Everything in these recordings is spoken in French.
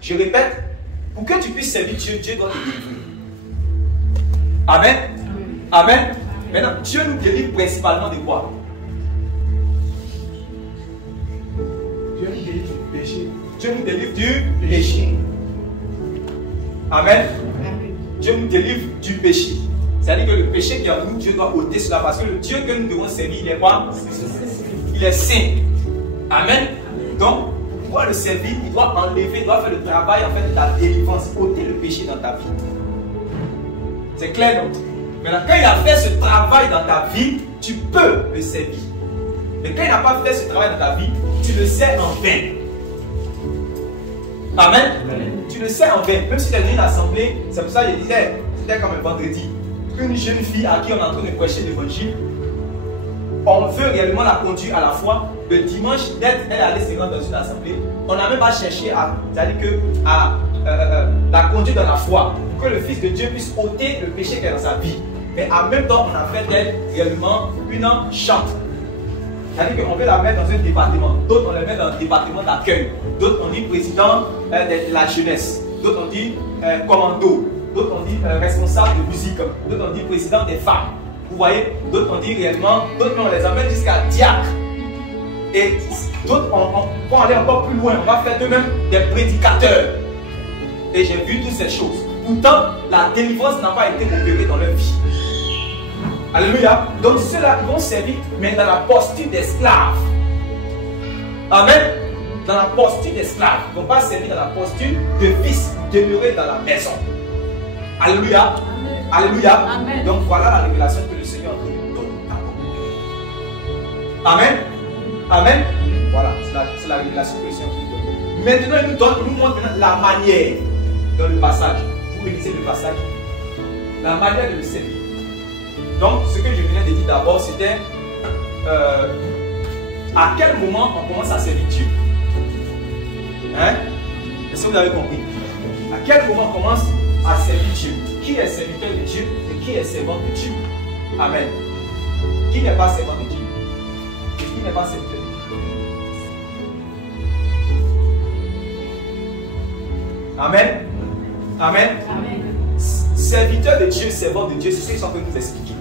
Je répète, pour que tu puisses servir Dieu, Dieu doit te délivrer. Amen. Amen. Maintenant, Dieu nous délivre principalement de quoi? Dieu nous délivre du péché. Dieu nous délivre du péché. Amen. Dieu nous délivre du péché. C'est-à-dire que le péché qui est en nous, Dieu doit ôter cela parce que le Dieu que nous devons servir, il est quoi? Il est saint. Amen. Donc, pour pouvoir le servir, il doit enlever, il doit faire le travail en fait de ta délivrance, ôter le péché dans ta vie. C'est clair, non? Maintenant, quand il a fait ce travail dans ta vie, tu peux le servir. Mais quand il n'a pas fait ce travail dans ta vie, tu le sers en vain. Amen. Tu le sers en vain. Même si tu as une assemblée, c'est pour ça que je disais, c'était comme un vendredi, une jeune fille à qui on est en train de prêcher l'évangile, on veut réellement la conduire à la foi. Le dimanche, d'être elle allait se rendre dans une assemblée, on n'a même pas cherché à, la conduire dans la foi, pour que le Fils de Dieu puisse ôter le péché qu'elle a dans sa vie. Mais en même temps, on a fait d'elle réellement une chante. C'est-à-dire qu'on veut la mettre dans un département, d'autres on la met dans un département d'accueil, d'autres on dit président de la jeunesse, d'autres on dit commando, d'autres on dit responsable de musique, d'autres on dit président des femmes. Vous voyez, d'autres on dit réellement, d'autres on les amène jusqu'à diacre. Et d'autres on va aller encore plus loin, on va faire d'eux-mêmes des prédicateurs. Et j'ai vu toutes ces choses. Pourtant, la délivrance n'a pas été opérée dans leur vie. Alléluia. Donc ceux-là vont servir, mais dans la posture d'esclave. Amen. Dans la posture d'esclave. Ils ne vont pas servir dans la posture de fils, demeurer dans la maison. Alléluia. Amen. Alléluia. Amen. Donc voilà la révélation que le Seigneur nous donne. Amen. Amen. Voilà, c'est la révélation que le Seigneur nous donne. Maintenant, il nous montre la manière dans le passage. Vous réalisez le passage. La manière de le servir. Donc, ce que je venais de dire d'abord, c'était à quel moment on commence à servir Dieu. Hein? Est-ce que vous avez compris? À quel moment on commence à servir Dieu? Qui est serviteur de Dieu et qui est servant de Dieu? Amen. Qui n'est pas servant de Dieu? Qui n'est pas serviteur de Dieu? Amen. Amen. Amen. Serviteur de Dieu, servant de Dieu, c'est ce qu'ils sont en train de nous expliquer.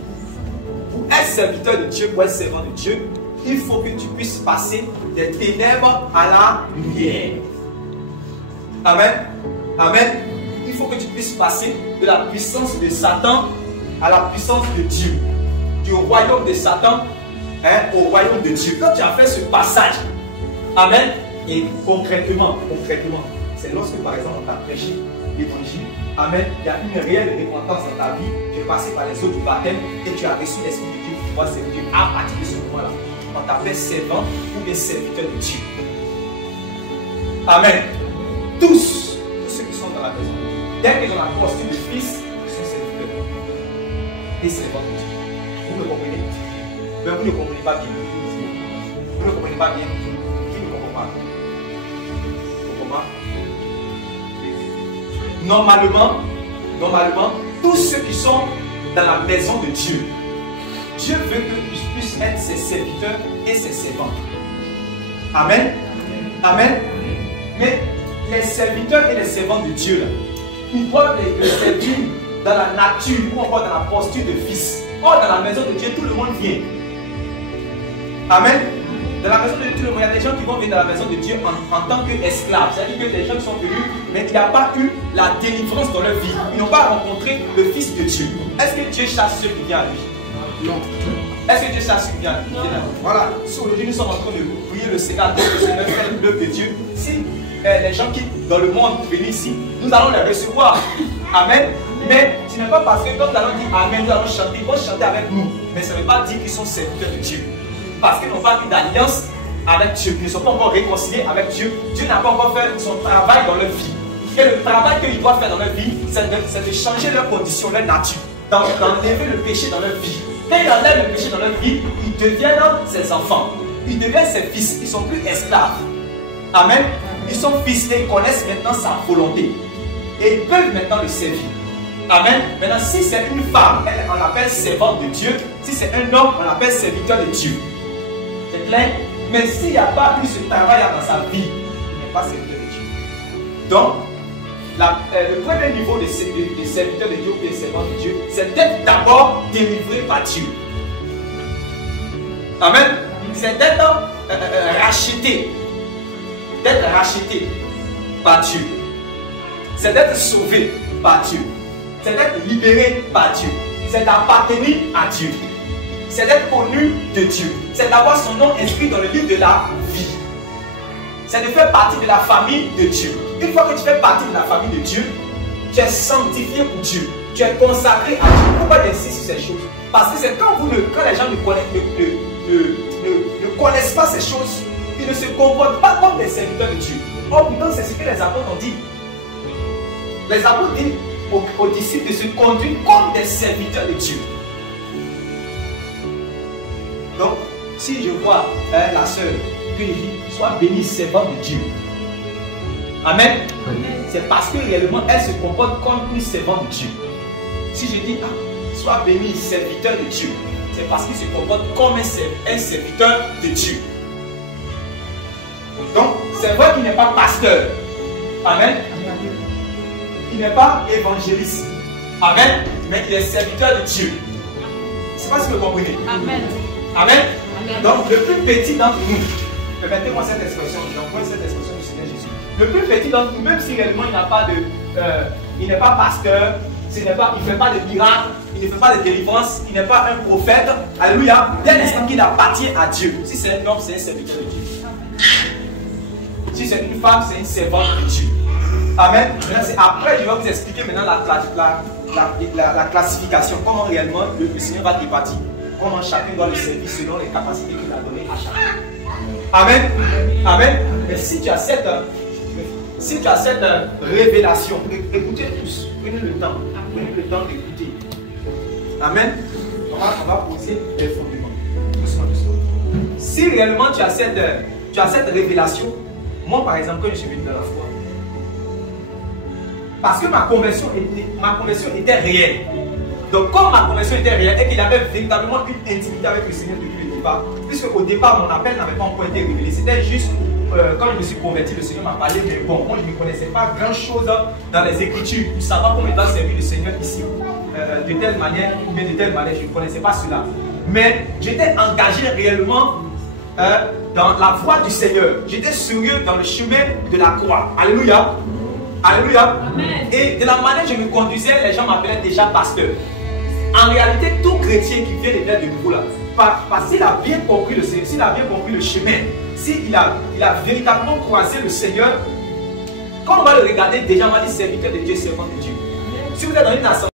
Pour être serviteur de Dieu, pour être servant de Dieu, il faut que tu puisses passer des ténèbres à la lumière. Amen. Amen. Il faut que tu puisses passer de la puissance de Satan à la puissance de Dieu. Du royaume de Satan au royaume de Dieu. Quand tu as fait ce passage, amen, et concrètement, c'est lorsque par exemple on t'a prêché l'évangile, amen, il y a une réelle repentance dans ta vie, tu es passé par les eaux du baptême et tu as reçu l'Esprit de Dieu pour pouvoir servir Dieu. À partir de ce moment-là, on t'appelle servant ou bien serviteur de Dieu. Amen. Tous ceux qui sont dans la maison, dès qu'ils ont la posture de fils, ils sont serviteurs et servants de Dieu. Vous me comprenez? Mais vous ne comprenez pas bien. Vous ne comprenez pas bien. Qui ne comprend pas? Vous comprenez pas? Normalement, tous ceux qui sont dans la maison de Dieu, Dieu veut qu'ils puissent être ses serviteurs et ses servants. Amen. Amen. Mais les serviteurs et les servants de Dieu, là, ils doivent les servir dans la nature ou encore dans la posture de fils. Or, dans la maison de Dieu, tout le monde vient. Amen. Dans la maison de Dieu, tout le monde, il y a des gens qui vont venir dans la maison de Dieu en tant qu'esclaves. C'est-à-dire que des gens qui sont venus, mais il n'y a pas eu la délivrance dans leur vie. Ils n'ont pas rencontré le Fils de Dieu. Est-ce que Dieu chasse ceux qui viennent à lui? Non. Est-ce que Dieu chasse ceux qui viennent à lui? Voilà. Si aujourd'hui nous sommes en train de prier le Seigneur, que le Seigneur fait l'œuvre de Dieu, si les gens qui dans le monde viennent ici, nous allons les recevoir. Amen. Mais ce n'est pas parce que quand nous allons dire Amen, nous allons chanter, ils vont chanter avec nous. Mais ça ne veut pas dire qu'ils sont serviteurs de Dieu. Parce qu'ils n'ont pas eu d'alliance avec Dieu. Ils ne sont pas encore réconciliés avec Dieu. Dieu n'a pas encore fait son travail dans leur vie. Et le travail qu'ils doivent faire dans leur vie, c'est de changer leurs conditions, leur nature. D'enlever le péché dans leur vie. Quand ils enlèvent le péché dans leur vie, ils deviennent ses enfants. Ils deviennent ses fils. Ils ne sont plus esclaves. Amen. Ils sont fils et ils connaissent maintenant sa volonté. Et ils peuvent maintenant le servir. Amen. Maintenant, si c'est une femme, on l'appelle servante de Dieu. Si c'est un homme, on l'appelle serviteur de Dieu. C'est clair? Mais s'il n'y a pas eu ce travail dans sa vie, il n'est pas serviteur de Dieu. Donc, le premier niveau de serviteur de Dieu ou de servant de Dieu, c'est d'être d'abord délivré par Dieu. Amen. C'est d'être racheté. D'être racheté par Dieu. C'est d'être sauvé par Dieu. C'est d'être libéré par Dieu. C'est d'appartenir à Dieu. C'est d'être connu de Dieu. C'est d'avoir son nom inscrit dans le livre de la vie. C'est de faire partie de la famille de Dieu. Une fois que tu fais partie de la famille de Dieu, tu es sanctifié pour Dieu. Tu es consacré à Dieu. Pourquoi j'insiste sur ces choses? Parce que c'est quand les gens ne connaissent pas ces choses, ils ne se comportent pas comme des serviteurs de Dieu. Or, pourtant, c'est ce que les apôtres ont dit. Les apôtres disent aux disciples de se conduire comme des serviteurs de Dieu. Donc, si je vois la sœur que je dis, sois bénie, servante de Dieu. Amen. C'est parce que réellement, elle se comporte comme une servante de Dieu. Si je dis, sois bénie, serviteur de Dieu, c'est parce qu'il se comporte comme un serviteur de Dieu. Donc, c'est vrai qu'il n'est pas pasteur. Amen. Il n'est pas évangéliste. Amen. Mais il est serviteur de Dieu. Je ne sais pas si vous comprenez. Amen. Amen. Amen. Donc, le plus petit d'entre nous, permettez-moi cette expression, j'emploie cette expression du Seigneur Jésus. Le plus petit d'entre nous, même si réellement il n'a pas de. Il n'est pas pasteur, il ne fait pas de miracles, il ne fait pas de délivrance, il n'est pas un prophète. Alléluia. Dès l'instant qu'il appartient à Dieu. Si c'est un homme, c'est un serviteur de Dieu. Si c'est une femme, c'est une servante de Dieu. Amen. Après, je vais vous expliquer maintenant la classification, comment réellement le Seigneur va répartir. Comment chacun doit le servir selon les capacités qu'il a données à chacun. Amen. Amen. Mais si tu as cette révélation, écoutez tous, prenez le temps d'écouter. Amen. On va poser les fondements. Doucement, doucement. Si réellement tu as cette révélation, moi par exemple, quand je suis venu dans la foi, parce que ma conversion était réelle. Donc, comme ma conversion était réelle et qu'il avait véritablement une intimité avec le Seigneur depuis le départ, puisque au départ, mon appel n'avait pas encore été révélé, c'était juste quand je me suis converti, le Seigneur m'a parlé, mais bon, moi je ne connaissais pas grand chose dans les Écritures pour savoir comment il doit servir le Seigneur ici, de telle manière ou bien de telle manière, je ne connaissais pas cela. Mais j'étais engagé réellement dans la voie du Seigneur, j'étais sérieux dans le chemin de la croix. Alléluia. Alléluia. Amen. Et de la manière dont je me conduisais, les gens m'appelaient déjà pasteur. En réalité, tout chrétien qui vient de naître de nouveau là, parce qu'il a bien compris le Seigneur, s'il a bien compris le chemin, s'il a véritablement croisé le Seigneur, quand on va le regarder, déjà on va dire serviteur de Dieu, servant de Dieu. Si vous êtes dans une assemblée,